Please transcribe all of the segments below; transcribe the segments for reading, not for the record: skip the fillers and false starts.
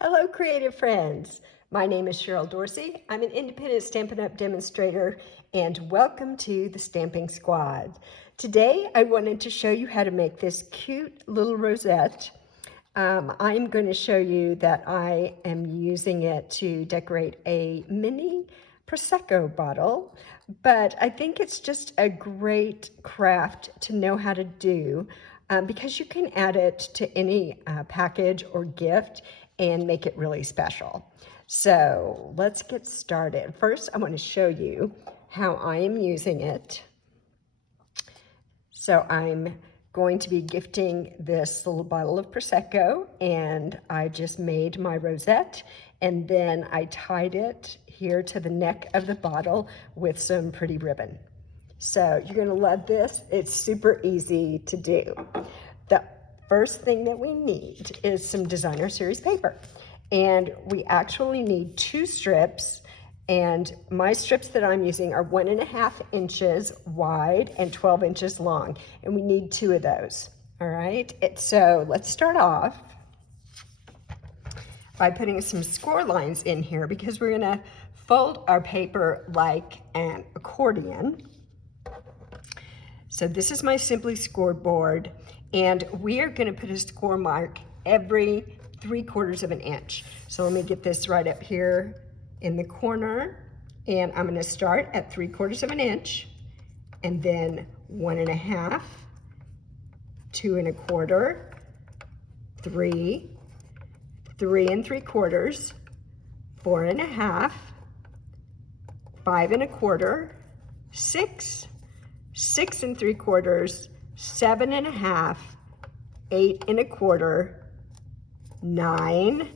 Hello, creative friends. My name is Cheryl Dorsey. I'm an independent Stampin' Up! Demonstrator, and welcome to the Stamping Squad. Today, I wanted to show you how to make this cute little rosette. I'm going to show you that I am using it to decorate a mini Prosecco bottle, but I think it's just a great craft to know how to do because you can add it to any package or gift and make it really special. So let's get started. First, I want to show you how I am using it. So I'm going to be gifting this little bottle of Prosecco, and I just made my rosette, and then I tied it here to the neck of the bottle with some pretty ribbon. So you're gonna love this. It's super easy to do. The first thing that we need is some designer series paper. And we actually need 2 strips, and my strips that I'm using are 1.5 inches wide and 12 inches long, and we need 2 of those. All right, so let's start off by putting some score lines in here because we're gonna fold our paper like an accordion. So this is my Simply Scored board, and we are gonna put a score mark every 3/4 of an inch. So let me get this right up here in the corner, and I'm gonna start at 3/4 of an inch, and then 1.5, 2 1/4, 3, 3 3/4, 4.5, 5 1/4, 6, 6 3/4, 7.5, 8 1/4, 9,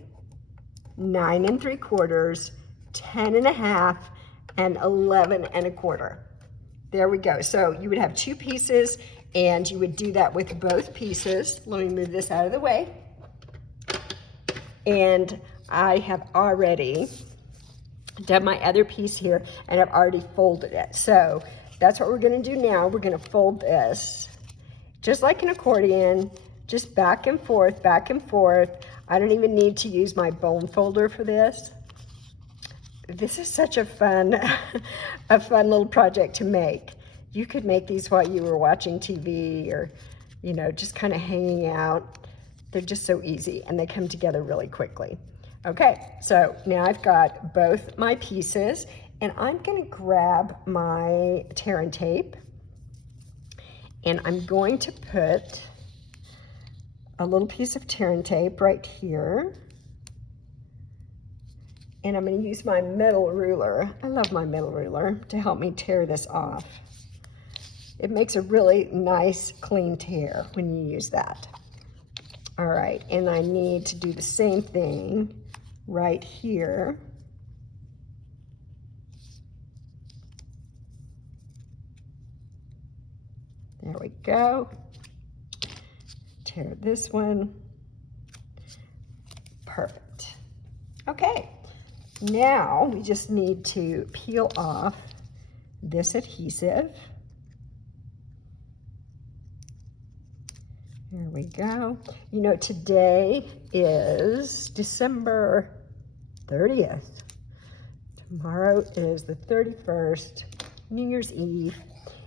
9 3/4, 10.5, and 11 1/4. There we go. So you would have 2 pieces, and you would do that with both pieces. Let me move this out of the way. And I have already done my other piece here, and I've already folded it. So that's what we're gonna do now. We're gonna fold this just like an accordion, just back and forth, back and forth. I don't even need to use my bone folder for this. This is such a fun, a fun little project to make. You could make these while you were watching TV or, you know, just kind of hanging out. They're just so easy, and they come together really quickly. Okay, so now I've got both my pieces, and I'm gonna grab my tear and tape, and I'm going to put a little piece of tear and tape right here. And I'm going to use my metal ruler. I love my metal ruler to help me tear this off. It makes a really nice clean tear when you use that. All right, and I need to do the same thing right here. There we go. Tear this one. Perfect. Okay, now we just need to peel off this adhesive. There we go. You know, today is December 30th. Tomorrow is the 31st, New Year's Eve,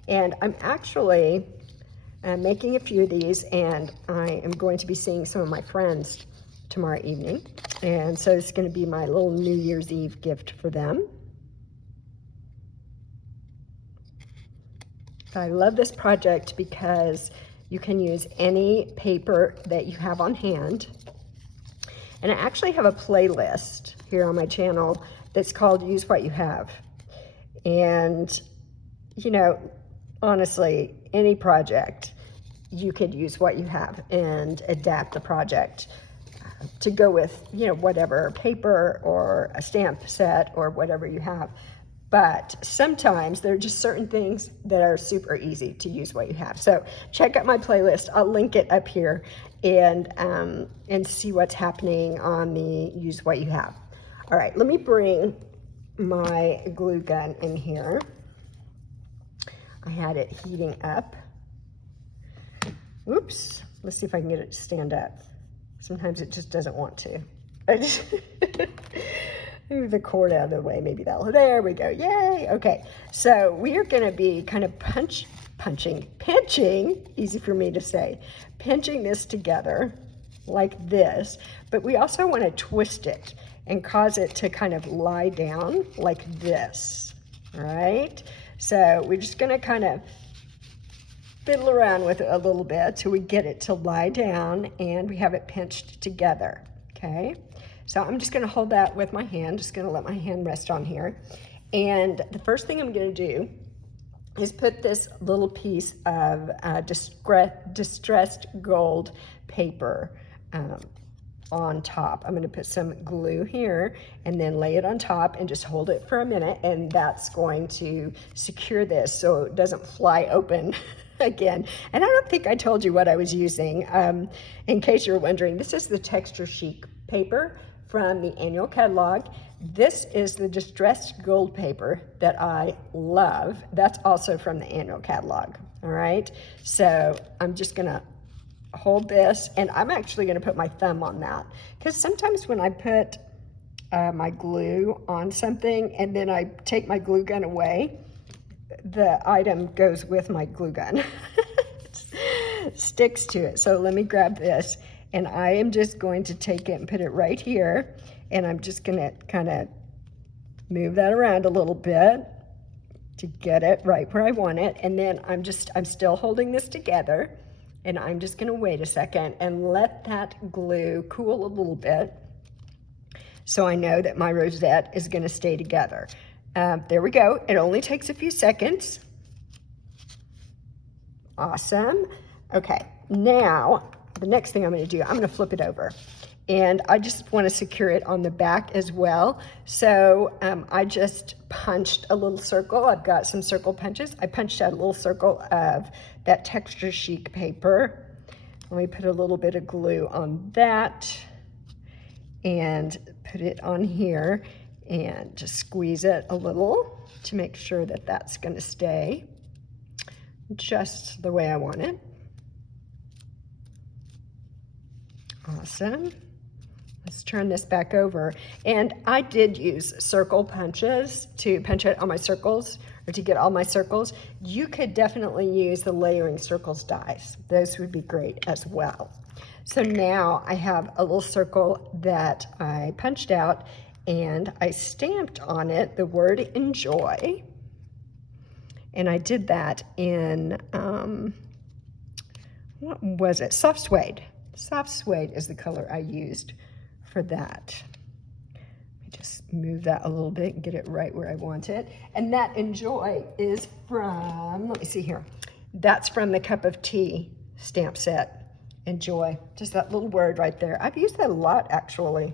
and I'm actually making a few of these, and I am going to be seeing some of my friends tomorrow evening, and so it's going to be my little New Year's Eve gift for them. I love this project because you can use any paper that you have on hand, and I actually have a playlist here on my channel that's called Use What You Have. And you know, honestly, any project, you could use what you have and adapt the project to go with, you know, whatever paper or a stamp set or whatever you have. But sometimes there are just certain things that are super easy to use what you have. So check out my playlist. I'll link it up here, and see what's happening on the Use What You Have. All right, let me bring my glue gun in here. I had it heating up. Oops, let's see if I can get it to stand up. Sometimes it just doesn't want to. Move the cord out of the way, maybe that'll, there we go, yay. Okay, so we are gonna be kind of pinching, easy for me to say, pinching this together like this, but we also wanna twist it and cause it to kind of lie down like this, all right? So we're just gonna kind of fiddle around with it a little bit till we get it to lie down and we have it pinched together, okay? So I'm just gonna hold that with my hand, just gonna let my hand rest on here. And the first thing I'm gonna do is put this little piece of distressed gold paper on top. I'm gonna put some glue here and then lay it on top and just hold it for a minute, and that's going to secure this so it doesn't fly open again. And I don't think I told you what I was using. In case you're wondering, this is the Texture Chic paper from the annual catalog. This is the distressed gold paper that I love. That's also from the annual catalog, all right? So I'm just gonna hold this, and I'm actually gonna put my thumb on that, because sometimes when I put my glue on something and then I take my glue gun away, the item goes with my glue gun. Sticks to it. So let me grab this, and I am just going to take it and put it right here, and I'm just gonna kind of move that around a little bit to get it right where I want it. And then I'm still holding this together, and I'm just gonna wait a second and let that glue cool a little bit so I know that my rosette is gonna stay together. There we go. It only takes a few seconds. Awesome. Okay, now the next thing I'm gonna do, I'm gonna flip it over. And I just wanna secure it on the back as well. So I just punched a little circle. I've got some circle punches. I punched out a little circle of that Texture Chic paper. Let me put a little bit of glue on that and put it on here and just squeeze it a little to make sure that that's gonna stay just the way I want it. Awesome. Let's turn this back over. And I did use circle punches to punch out all my circles, or to get all my circles. You could definitely use the layering circles dies. Those would be great as well. So now I have a little circle that I punched out, and I stamped on it the word enjoy. And I did that in, what was it? Soft suede. Soft suede is the color I used for that. Let me just move that a little bit and get it right where I want it. And that enjoy is from, let me see here. That's from the Cup of Tea stamp set. Enjoy, just that little word right there. I've used that a lot, actually.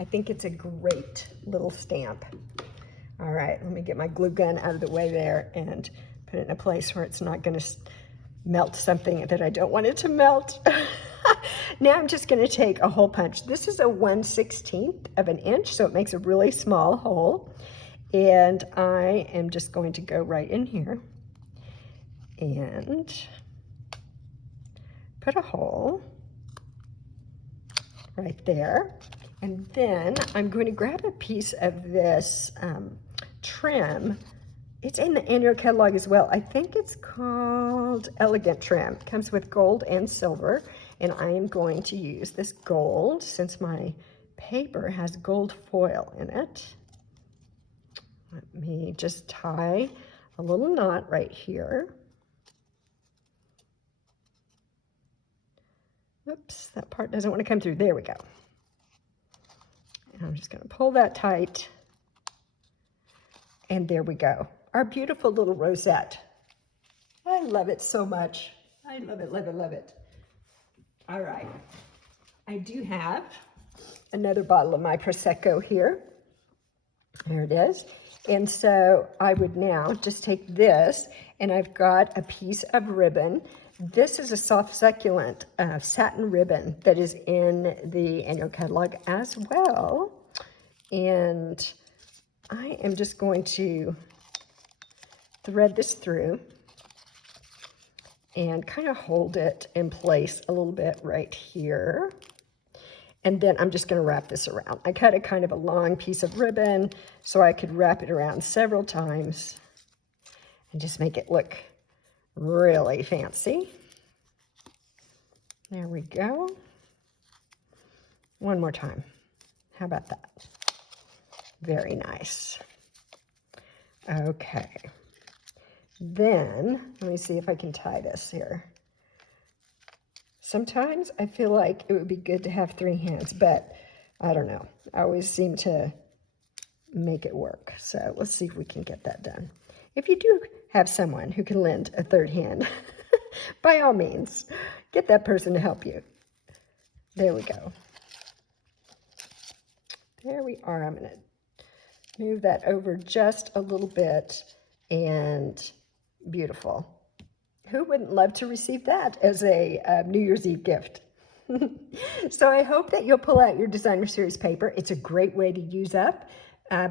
I think it's a great little stamp. All right, let me get my glue gun out of the way there and put it in a place where it's not gonna melt something that I don't want it to melt. Now I'm just gonna take a hole punch. This is a 1/16 of an inch, so it makes a really small hole. And I am just going to go right in here and put a hole right there. And then I'm going to grab a piece of this trim. It's in the annual catalog as well. I think it's called Elegant Trim. It comes with gold and silver. And I am going to use this gold since my paper has gold foil in it. Let me just tie a little knot right here. Oops, that part doesn't want to come through. There we go. And I'm just going to pull that tight. And there we go. Our beautiful little rosette. I love it so much. I love it, love it, love it. All right. I do have another bottle of my Prosecco here. There it is. And so I would now just take this, and I've got a piece of ribbon. This is a soft succulent satin ribbon that is in the annual catalog as well. And I am just going to thread this through and kind of hold it in place a little bit right here. And then I'm just going to wrap this around. I cut a kind of a long piece of ribbon so I could wrap it around several times and just make it look really fancy. There we go. One more time. How about that? Very nice. Okay. Then, let me see if I can tie this here. Sometimes I feel like it would be good to have 3 hands, but I don't know. I always seem to make it work. So let's see if we can get that done. If you do have someone who can lend a 3rd hand, by all means, get that person to help you. There we go. There we are. I'm going to move that over just a little bit, and beautiful. Who wouldn't love to receive that as a New Year's Eve gift? So I hope that you'll pull out your Designer Series paper. It's a great way to use up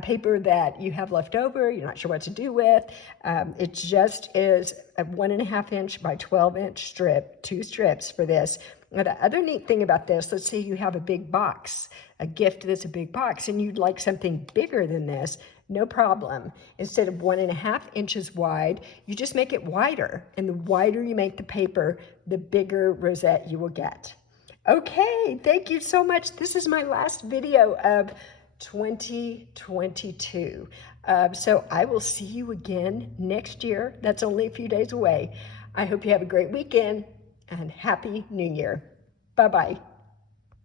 paper that you have left over, you're not sure what to do with. It just is a 1.5 inch by 12 inch strip, 2 strips for this. Now, the other neat thing about this, let's say you have a big box, a gift that's a big box, and you'd like something bigger than this, no problem. Instead of 1.5 inches wide, you just make it wider. And the wider you make the paper, the bigger rosette you will get. Okay, thank you so much. This is my last video of 2022. So I will see you again next year. That's only a few days away. I hope you have a great weekend and Happy New Year. Bye-bye.